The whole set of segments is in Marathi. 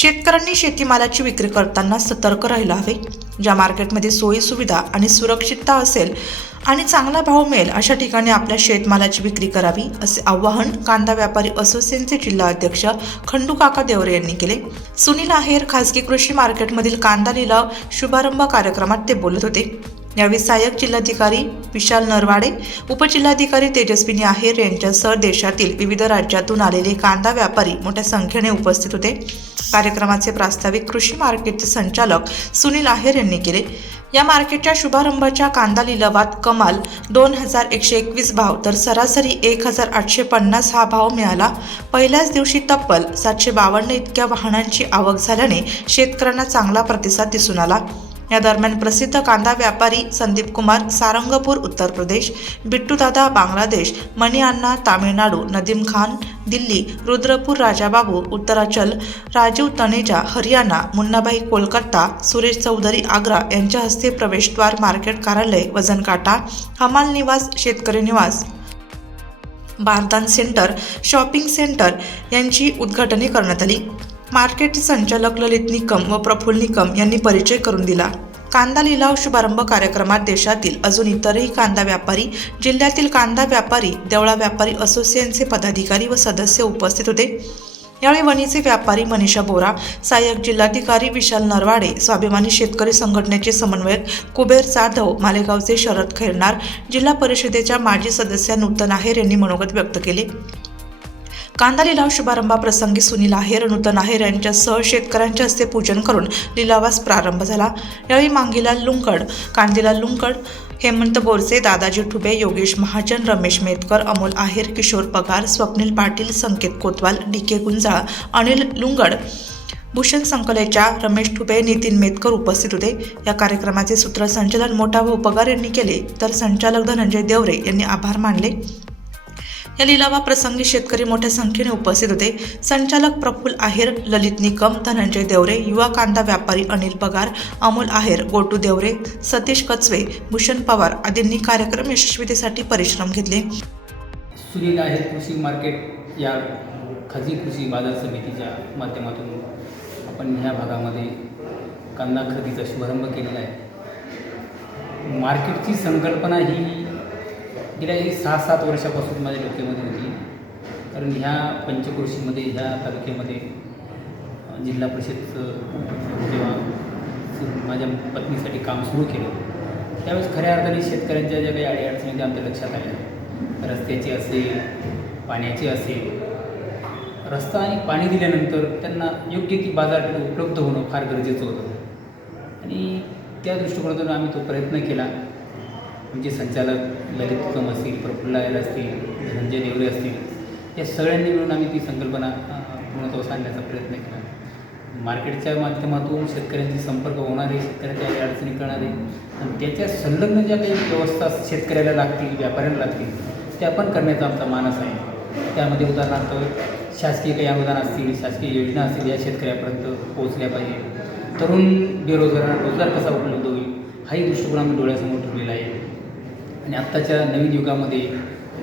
शेतकऱ्यांनी शेतीमालाची विक्री करताना सतर्क राहायला हवे. ज्या मार्केटमध्ये सोयी सुविधा आणि सुरक्षितता असेल आणि चांगला भाव मिळेल अशा ठिकाणी आपल्या शेतमालाची विक्री करावी असे आवाहन कांदा व्यापारी असोसिएशनचे जिल्हा अध्यक्ष खंडू काका देवरे यांनी केले. सुनील आहेर खासगी कृषी मार्केटमधील कांदा लिलाव शुभारंभ कार्यक्रमात ते बोलत होते. यावेळी सहाय्यक जिल्हाधिकारी विशाल नरवाडे उपजिल्हाधिकारी तेजस्विनी आहेर यांच्यासह देशातील विविध राज्यातून आलेले कांदा व्यापारी मोठ्या संख्येने उपस्थित होते. कार्यक्रमाचे प्रास्ताविक कृषी मार्केटचे संचालक सुनील आहेर यांनी केले. या मार्केटच्या शुभारंभाच्या कांदा लिलावात कमाल दोन हजार एकशे एकवीस भाव तर सरासरी एक हजार आठशे पन्नास हा भाव मिळाला. पहिल्याच दिवशी तब्बल सातशे बावन्न इतक्या वाहनांची आवक झाल्याने शेतकऱ्यांना चांगला प्रतिसाद दिसून आला. या दरम्यान प्रसिद्ध कांदा व्यापारी संदीप कुमार सारंगपूर उत्तर प्रदेश बिट्टूदादा बांगलादेश मणी अण्णा तामिळनाडू नदीम खान दिल्ली रुद्रपूर राजाबाबू उत्तराचल राजीव तनेजा हरियाणा मुन्नाबाई कोलकाता सुरेश चौधरी आग्रा यांच्या हस्ते प्रवेशद्वार मार्केट कार्यालय वजन काटा हमाल निवास शेतकरी निवास. बारदान सेंटर शॉपिंग सेंटर यांची उद्घाटने करण्यात आली. मार्केटचे संचालक ललित निकम व प्रफुल्ल निकम यांनी परिचय करून दिला. कांदा लिलाव शुभारंभ कार्यक्रमात देशातील अजून इतरही कांदा व्यापारी जिल्ह्यातील कांदा व्यापारी देवळा व्यापारी असोसिएशनचे पदाधिकारी व सदस्य उपस्थित होते. यावेळी वणीचे व्यापारी मनीषा बोरा सहाय्यक जिल्हाधिकारी विशाल नरवाडे स्वाभिमानी शेतकरी संघटनेचे समन्वयक कुबेर जाधव मालेगावचे शरद खैरनार जिल्हा परिषदेच्या माजी सदस्य नूतन आहेर यांनी मनोगत व्यक्त केले. कांदा लिलाव शुभारंभाप्रसंगी सुनील आहेर नूतन आहेर यांच्यासह शेतकऱ्यांच्या हस्ते पूजन करून लिलावास प्रारंभ झाला. यावेळी मांगीलाल लुंकड कांदीलाल लुंकड हेमंत बोरसे दादाजी ठुबे योगेश महाजन रमेश मेतकर अमोल आहेर किशोर पगार स्वप्नील पाटील संकेत कोतवाल डी के गुंजाळ अनिल लुंगड भूषण संकलेच्या रमेश ठुबे नितीन मेतकर उपस्थित होते. या कार्यक्रमाचे सूत्रसंचालन मोठा भाऊ पगार यांनी केले तर संचालक धनंजय देवरे यांनी आभार मानले. या लिलावा प्रसंगी शेतकरी मोठ्या संख्येने उपस्थित होते. संचालक प्रफुल्ल आहेर ललित निकम धनंजय देवरे युवा कांदा व्यापारी अनिल पगार अमोल आहेर गोटू देवरे सतीश कचवे भूषण पवार आदींनी कार्यक्रम यशस्वीतेसाठी परिश्रम घेतले. सुनील आहेर कृषी मार्केट या खजी कृषी बाजार समितीच्या माध्यमातून आपण ह्या भागामध्ये कांदा खरेदीचा शुभारंभ केलेला आहे. मार्केटची संकल्पना ही गेल्या एक सहा सात वर्षापासून माझ्या डोक्यामध्ये होती. कारण ह्या पंचक्रोशीमध्ये ह्या तालुक्यामध्ये जिल्हा परिषदचं जेव्हा माझ्या पत्नीसाठी काम सुरू केलं त्यावेळेस खऱ्या अर्थाने शेतकऱ्यांच्या ज्या काही अडीअडचणी त्या आमच्या लक्षात आल्या. रस्त्याची असेल पाण्याची असेल रस्ता आणि पाणी दिल्यानंतर त्यांना योग्य ती बाजारपेठ उपलब्ध होणं फार गरजेचं होतं. आणि त्या दृष्टिकोनातून आम्ही तो प्रयत्न केला. आमचे संचालक ललित कम असतील प्रफुल्ल आयर असतील धनंजय देवरे असतील या सगळ्यांनी मिळून आम्ही ती संकल्पना पूर्णत्वास आणण्याचा प्रयत्न केला. मार्केटच्या माध्यमातून शेतकऱ्यांशी संपर्क होणारे शेतकऱ्याच्या काही अडचणी कळणारे आणि त्याच्या संलग्न ज्या काही व्यवस्था शेतकऱ्याला लागतील व्यापाऱ्यांना लागतील त्या पण करण्याचा आमचा मानस आहे. त्यामध्ये उदाहरणार्थ शासकीय काही अनुदान असतील शासकीय योजना असतील या शेतकऱ्यापर्यंत पोहोचल्या पाहिजे. तरुण बेरोजगार रोजगार कसा उपलब्ध होईल हाही दृष्टिकोन आम्ही डोळ्यासमोर ठेवलेला आहे. आणि आत्ताच्या नवीन युगामध्ये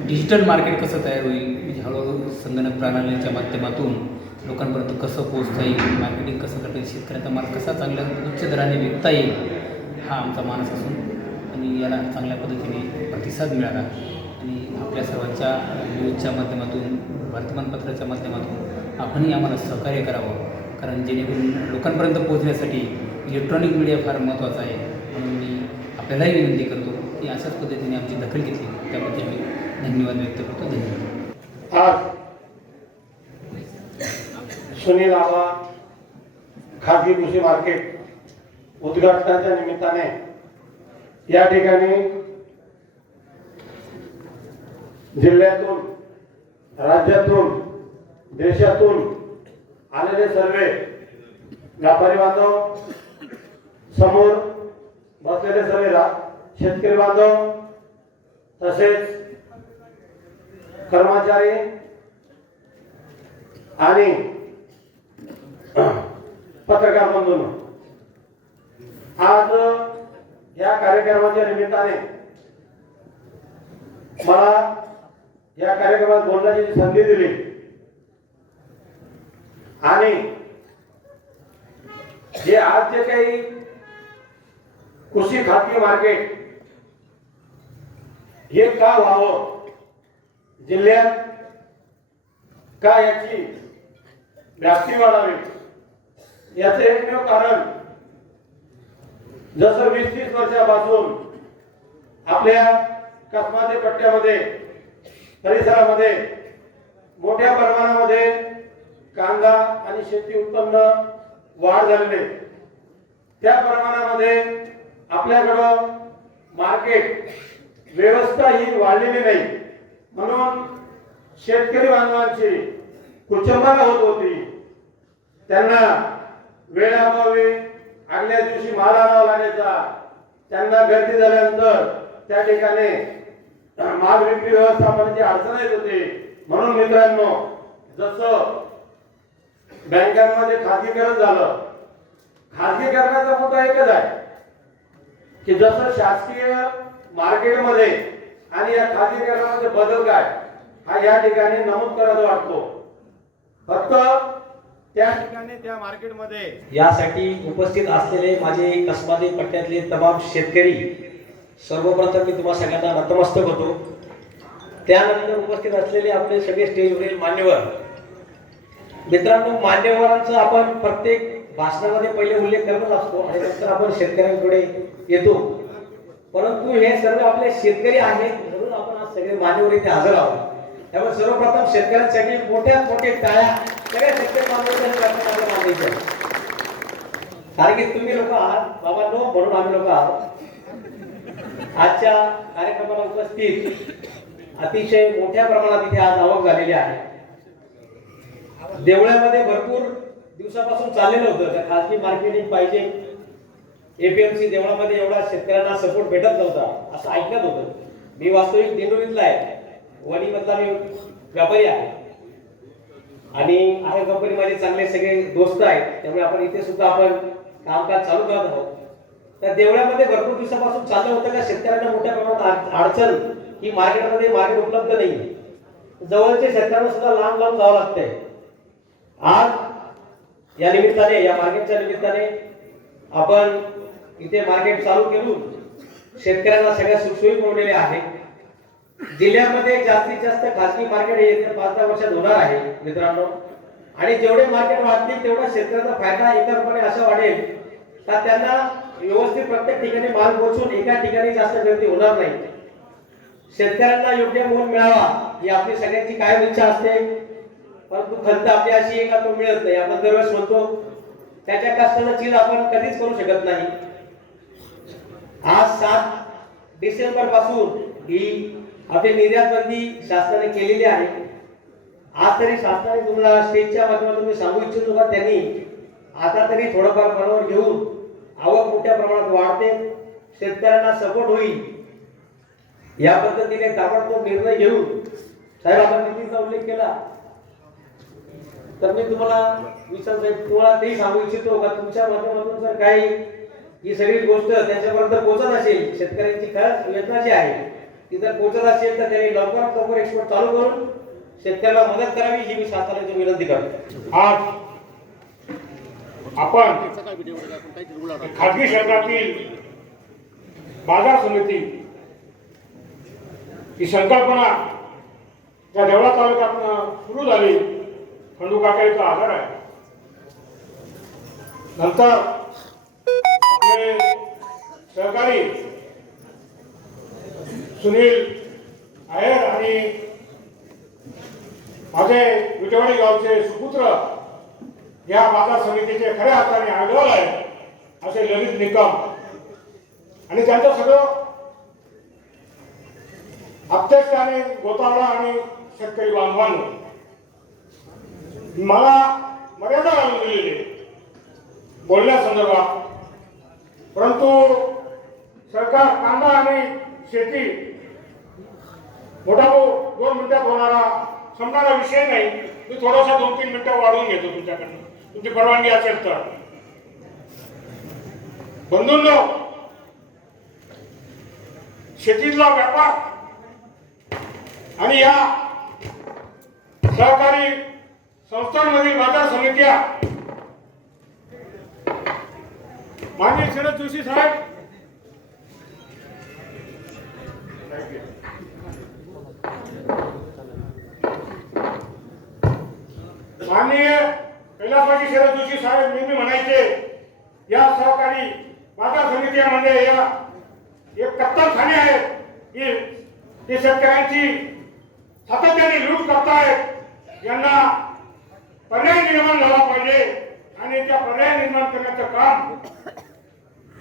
डिजिटल मार्केट कसं तयार होईल? म्हणजे हळूहळू संगणक प्रणालीच्या माध्यमातून लोकांपर्यंत कसं पोहोचता येईल? मार्केटिंग कसं करता येईल? शेतकऱ्यांचा माल कसा चांगल्या उच्च दराने विकता येईल? हा आमचा मानस असून आणि याला चांगल्या पद्धतीने प्रतिसाद मिळाला. आणि आपल्या सर्वांच्या न्यूजच्या माध्यमातून वर्तमानपत्राच्या माध्यमातून आपणही आम्हाला सहकार्य करावं. कारण जेणेकरून लोकांपर्यंत पोहोचण्यासाठी इलेक्ट्रॉनिक मीडिया फार महत्त्वाचा आहे. म्हणून मी आपल्यालाही विनंती करतो की अशाच पद्धतीने आमची दखल घेतली. त्याबद्दल मी धन्यवाद व्यक्त करतो. धन्यवाद. आज सुनील आबा खाजगी कृषी मार्केट उद्घाटनाच्या निमित्ताने या ठिकाणी जिल्ह्यातून राज्यातून देशातून आलेले सर्व व्यापारी बांधव समोर बसलेले सर्व शेतकरी बांधव तसेच कर्मचारी आणि पत्रकार बंधूंनो आज या कार्यक्रमाच्या निमित्ताने मला या कार्यक्रमात बोलण्याची संधी दिली. आणि हे आज जे काही कृषी खाती मार्केट हे का व्हावं? जिल्ह्यात का याची व्याप्ती वाढावी? याचे एकमेव कारण जसं वीस तीस वर्षापासून आपल्या कसमाते पट्ट्यामध्ये परिसरामध्ये मोठ्या प्रमाणामध्ये कांदा आणि शेती उत्पन्न वाढ झालेले त्या प्रमाणामध्ये आपल्याकडं मार्केट व्यवस्था ही वाढलेली नाही. म्हणून शेतकरी बांधवांची कुचंबना होत होती. त्यांना वेळाभावी आगल्या दिवशी माल आणावा लागायचा त्यांना गर्दी झाल्यानंतर त्या ठिकाणी माल विक्री व्यवस्थापनाची अडचण येत होती. म्हणून मित्रांनो जसं बँकांमध्ये खाजगीकरण झालं खाजगीकरणाचा मुद्दा एकच आहे की जसं शासकीय मार्केटमध्ये आणि या खाजगीकरणामध्ये बदल काय? हा या ठिकाणी नमूद करायला वाटतो. फक्त त्या ठिकाणी त्या मार्केटमध्ये यासाठी उपस्थित असलेले माझे कसबादे पट्ट्यातले तमाम शेतकरी सर्वप्रथम मी तुम्हाला सगळ्यांना नतमस्तक होतो. त्यानंतर उपस्थित असलेले आपले सगळे स्टेजवरील मान्यवर. मित्रांनो मान्यवरांचा आपण प्रत्येक भाषणामध्ये पहिले उल्लेख करत असतो. आणि नंतर आपण शेतकऱ्यांकडे येतो. परंतु हे सर्व आपले शेतकरी आहेत म्हणून आपण आज सगळे मान्यवर इथे हजर आहोत. त्यामुळे सर्वप्रथम शेतकऱ्यांसाठी मोठ्यात मोठे टाळ्या सगळ्या शेतकरी मान्यवर कारण की तुम्ही लोक आहात बाबा नो म्हणून आम्ही लोक आहोत. आजच्या कार्यक्रमाला उपस्थित अतिशय मोठ्या प्रमाणात इथे आज आवक झालेली आहे. देवळ्यामध्ये भरपूर दिवसापासून चाललेलं होतं खासगी खाजगी मार्केटिंग पाहिजे. एपीएमसी देवळामध्ये एवढा शेतकऱ्यांना सपोर्ट भेटत नव्हता असं ऐकण्यात होतं. मी वास्तविक दिंडोरीतला आहे. वणी मधला मी व्यापारी आहे. आणि आहे कंपनी माझे चांगले सगळे दोस्त आहेत. त्यामुळे आपण इथे सुद्धा आपण कामकाज चालू करत आहोत. तर देवळ्यामध्ये भरपूर दिवसापासून चाललं होतं का शेतकऱ्यांना मोठ्या प्रमाणात अडचण ही मार्केटमध्ये मार्केट उपलब्ध नाही. जवळच्या शेतकऱ्यांना सुद्धा लांब लांब जावं लागतंय. आज या निमित्ताने या मार्केटच्या निमित्ताने आपण इथे मार्केट चालू केलं शेतकऱ्यांना सगळ्या सुखसोयी पुरवलेले आहे जिल्ह्यामध्ये जास्तीत जास्त खासगी मार्केट हे येत्या पाच दहा वर्षात होणार आहे मित्रांनो. आणि जेवढे मार्केट वाढतील तेवढा शेतकऱ्याचा फायदा एकरपणे असा वाढेल का त्यांना व्यवस्थित प्रत्येक ठिकाणी माल पोहोचून एका ठिकाणी जास्त गर्दी होणार नाही. शेतकऱ्यांना योग्य मोल मिळावा ही आपली सगळ्यांची कायम इच्छा असते. परंतु खंत आपली अशी आहे का तो मिळत नाही आपण दरवेळेस म्हणतो त्याच्या कष्टानं चीज आपण कधीच करू शकत नाही. आज सात डिसेंबरपासून ही आपली निर्यात बंदी शासनाने केलेली आहे. आज तरी शासनाने तुम्हाला स्टेजच्या माध्यमातून मी सांगू इच्छितो का त्यांनी आता तरी थोडंफार मनावर घेऊन आवक मोठ्या प्रमाणात वाढते. शेतकऱ्यांना सपोर्ट होईल. या पद्धतीने ताबडतोब निर्णय घेऊन साहेब आपण निधीचा उल्लेख केला. तर मी तुम्हाला विचार साहेब तुम्हाला तेही सांगू इच्छितो का तुमच्या माध्यमातून जर काही ही सगळी गोष्ट त्यांच्यापर्यंत पोहोचत असेल शेतकऱ्यांची खरंच योजना जी आहे. ती जर पोहोचत असेल तर त्यांनी लवकरात लवकर एक्सपोर्ट चालू करून शेतकऱ्याला मदत करावी ही मी शासनाची विनंती करतो. आज आपण खाजगी क्षेत्रातील बाजार समिती ही संकल्पना त्या देवळा तालुक्यातनं सुरू झाली खंडू काकाईचा आधार आहे. नंतर आपले सहकारी सुनील आहेर आणि माझे विटवाडी गावचे सुपुत्र या बाजार समितीचे खऱ्या अर्थाने आयडॉल आहे असे ललित निकम. आणि त्यांचं सगळं अध्यक्षाने गोतावळा आणि शेतकरी बांधवांनो. मला मर्यादा घालून दिलेली बोलण्यासंदर्भात परंतु सरकार कांदा आणि शेती मोठा भाऊ दोन मिनिटात होणारा संपणारा विषय नाही. मी थोडासा दोन तीन मिनिटं वाढवून घेतो तुमच्याकडनं. तुमची परवानगी असेल तर. बंधूंनो शेतीतला व्यापार आणि या सहकारी संस्थांमधील बाजार समित्या माननीय शरद जोशी साहेब. माननीय कैलासवासी शरद जोशी साहेब नेहमी म्हणायचे या सहकारी बाजार समित्यामध्ये या एक कत्तलखाने आहेत. की ते शेतकऱ्यांची सातत्याने लूट करतायत. यांना पर्याय निर्माण झाला पाहिजे आणि त्या पर्याय निर्माण करण्याचं काम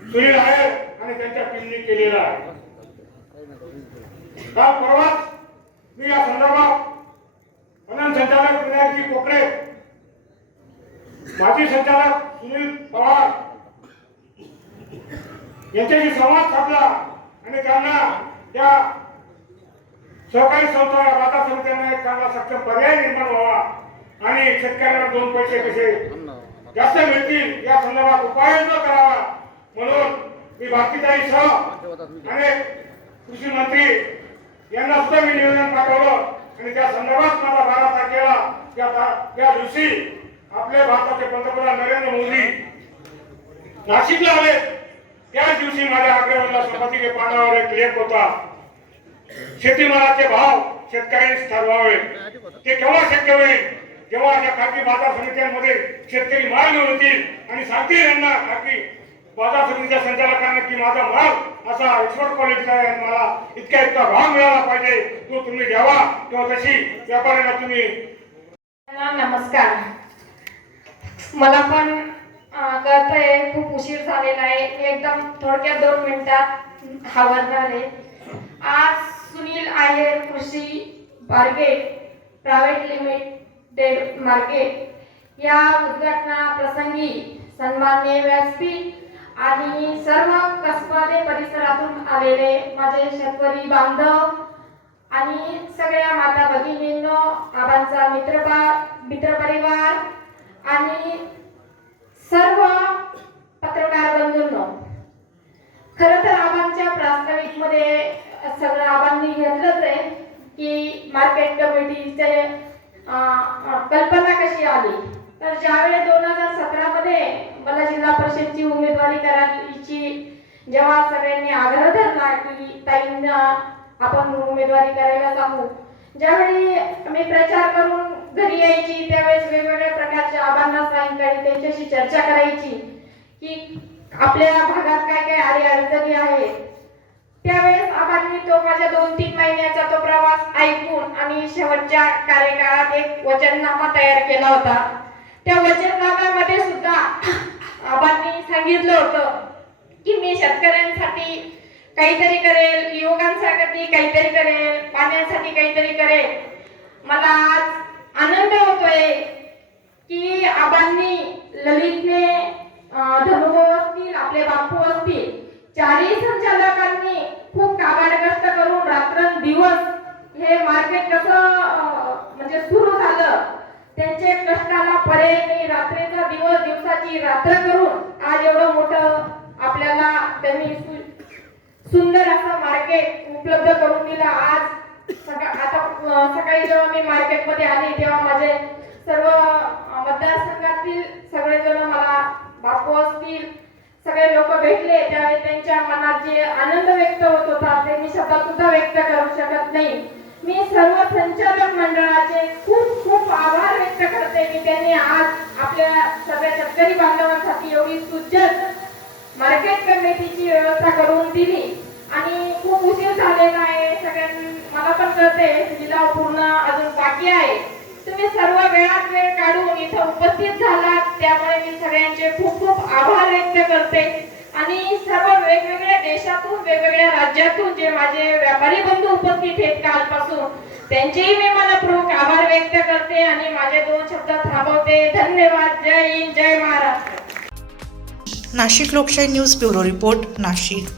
सुनील आहे आणि त्यांच्या टीमने केलेला आहे. काल परवाच मी या संदर्भात पणन संचालक विनायकजी कोकरे माजी संचालक सुनील पवार यांच्याशी संवाद साधला आणि त्यांना त्या सहकारी संस्था या बाजार समित्यांना एक चांगला सक्षम पर्याय निर्माण व्हावा आणि शेतकऱ्यांना दोन पैसे कसे जास्त मिळतील या संदर्भात उपाययोजना करावा म्हणून मी भारतीताईसह अनेक कृषी मंत्री यांना सुद्धा मी निवेदन पाठवलं. आणि त्या संदर्भात मला बारा तारखेला त्या त्या दिवशी आपले भारताचे पंतप्रधान नरेंद्र मोदी नाशिकला आले. त्याच दिवशी माझ्या आग्रहाला संपादकीय पानावर एक लेख होता. शेतीमालाचे भाव शेतकऱ्यांनी ठरवावे. ते केव्हा शक्य होईल? जेव्हा या खाजगी बाजार समित्यांमध्ये शेतकरी माल घेऊन येतील आणि सांगतील यांना खाजगी बाजार समितीच्या संचालकांना की माझा माल असा एक्सपोर्ट क्वालिटीचा आहे आणि मला इतका इतका भाव मिळाला पाहिजे तो तुम्ही द्यावा किंवा तशी व्यापाऱ्यांना तुम्ही नमस्कार. मला पण अं, कळतंय खूप उशीर झालेला आहे. मी एकदम थोडक्यात दोन मिनिटात हावरणार आहे. आज Sunil Iyer Krushi market private limited market या उद्घाटना प्रसंगी सन्माननीय व्यासपीठ आणि सर्व कसबादे परिसरातून आलेले माझे शेतकरी बांधव आणि सगळ्या माता भगिनींनो आबांचा मित्रपा मित्रपरिवार आणि सर्व पत्रकार बंधूंनो. खरं तर आबांच्या प्रास्ताविकमध्ये सगळं आबांनी घेतलंच आहे की मार्केट कमिटीचे कल्पना कशी आली? तर ज्यावेळेस दोन हजार सतरा मध्ये मला जिल्हा परिषदची उमेदवारी करायची जेव्हा सगळ्यांनी आग्रह धरला की ताईंना आपण उमेदवारी करायला सांगू. ज्यावेळी मी प्रचार करून घरी यायची त्यावेळेस वेगवेगळ्या प्रकारच्या आबांना सायंकाळी त्यांच्याशी चर्चा करायची की आपल्या भागात काय काय अडी अडचणी आहे त्यावेळेस आबांनी तो माझ्या दोन तीन महिन्याचा तो प्रवास ऐकून आणि शेवटच्या कार्यकाळात एक वचननामा तयार केला होता. त्या वचननाम्यामध्ये सुद्धा आबांनी सांगितलं होतं की मी शेतकऱ्यांसाठी काहीतरी करेल युवकांसाठी काहीतरी करेल पाण्यासाठी काहीतरी करेल. मला आज आनंद होतोय की आबांनी ललितने अं, धनुभाऊ असतील आपले बापू असतील चारही संचालकांनी खूप काबाड कष्ट करून रात्रंदिवस हे मार्केट कसं अं, म्हणजे सुरू झालं त्यांचे कष्टाला पर्याय नाही रात्रीचा दिवस दिवसाची रात्र करून आज एवढं मोठं आपल्याला त्यांनी सु- सुंदर असं मार्केट उपलब्ध करून दिलं. आज सका आता सकाळी जेव्हा मी मार्केटमध्ये आले तेव्हा माझे सर्व मतदारसंघातील सगळेजण मला बापू असतील सगळे लोक भेटले. त्यावेळी त्यांच्या मनात जे आनंद व्यक्त होत होता ते मी शब्दात सुद्धा व्यक्त करू शकत नाही. मी सर्व संचालक मंडळाचे खूप खूप आभार व्यक्त करते की त्यांनी आज आपल्या सगळ्या शेतकरी बांधवांसाठी एवढी सुज्जत मार्केट कमिटीची व्यवस्था करून दिली. आणि खूप उशीर झालेला आहे सगळ्यांनी मला पण कळते लिलाव पूर्ण अजून बाकी आहे. तुम्ही सर्व वेळात वेळ काढून इथं उपस्थित झालात त्यामुळे मी सगळ्यांचे खूप खूप आभार व्यक्त करते. आणि सर्व वेगवेगळ्या देशातून वेगवेगळ्या राज्यातून जे माझे व्यापारी बंधू उपस्थित आहेत कालपासून त्यांचेही मी मनपूर्वक आभार व्यक्त करते आणि माझे दोन शब्द थांबवते. धन्यवाद. जय हिंद जय महाराष्ट्र. नाशिक लोकशाही न्यूज ब्युरो रिपोर्ट नाशिक.